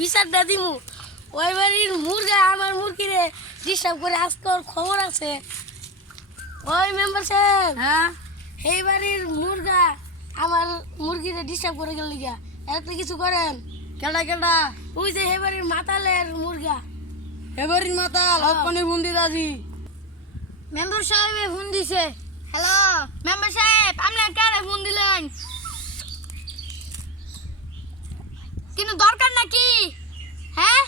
বিচারটা দিমু ওই বাড়ির মুরগা আমার মুরগিরে ডিস্টার্ব করে আজকে ওর খবর আছে। ওই মেম্বার সাহেব, হ্যাঁ এই বাড়ির মুরগা আমার মুরগিরে ডিস্টার্ব করে গেল লিগা, একটা কিছু করেন। কেডা কেডা? ওই যে এই বাড়ির মাতালের মুরগা। এবারির মাতাল অপনি বুন্দি দাজি। মেম্বার সাহেব ফোন দিছে। হ্যালো মেম্বার সাহেব, আপনি কারে ফোন দিলেন? কিন্তু দরকার নাকি? হ্যাঁ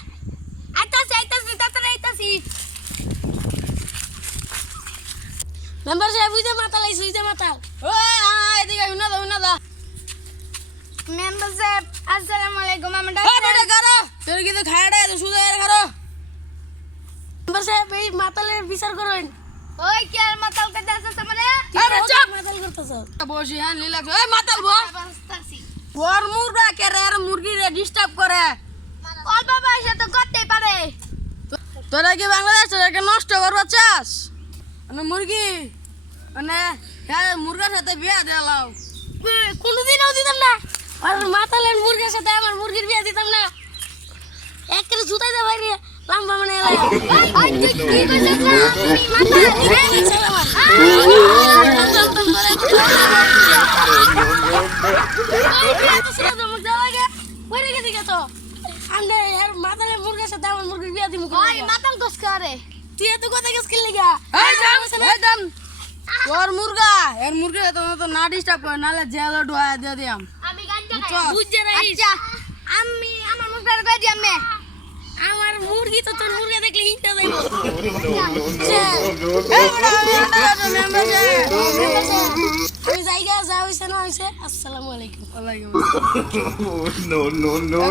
আইতাছি তাড়াতাড়ি আইতাছি। মেম্বার সাহেব বুঝে মাতাল আইছে, বুঝে মাতাল। ওই এদিকে উনা দা। মেম্বার সাহেব আসসালামু আলাইকুম। ওই বেটা করো, তোর কি তো খাড়া তো সুদা এর করো। মেম্বার সাহেব এই মাতালের বিচার করেন। ওই কে আর মাতাল কে দাসছ মানে? আরে চুপ, মাতাল করতেছ। বসি হ্যাঁ লীলা। ওই মাতাল বো ওর মুরগা কে রে মুরগি রে ডিস্টার্ব করে। অল্প বয়সে তো করতেই পারে। তোরা কি বাংলাদেশ তোদেরকে নষ্ট করবা চাস? মানে মুরগি মানে হ্যাঁ মুরগার সাথে বিয়া দিলাও। কোনোদিনও দিতাম না। আর মাতালের মুরগির সাথে আমার মুরগির বিয়ে দিতাম না। একের জুতাই দে ভাই রে লম্বা মানে এলাই। ওই তুই কি কইছিস না? তুমি মাতালের মুরগির সাথে আমার মুরগির বিয়ে দিমু। ওই মাতাল কস করে। তুই এত কথা কেস কি লাগা? এই দাম তোর মুরগা এর মুরগি তো না ডিস্টার্ব করে নালে জেলে ঢোয়া দিয়ে দিয়াম। আমি গাঞ্জা খাই বুঝছ না? আচ্ছা আমি আমার মুরগার কই দিয়াম মে। আমার মুরগি তো তোর মুরগা দেখলে হিংসা যাইবো। আমি জায়গা যা হইছে না হইছে। আসসালামু আলাইকুম। ওয়ালাইকুম আসসালাম। No no no no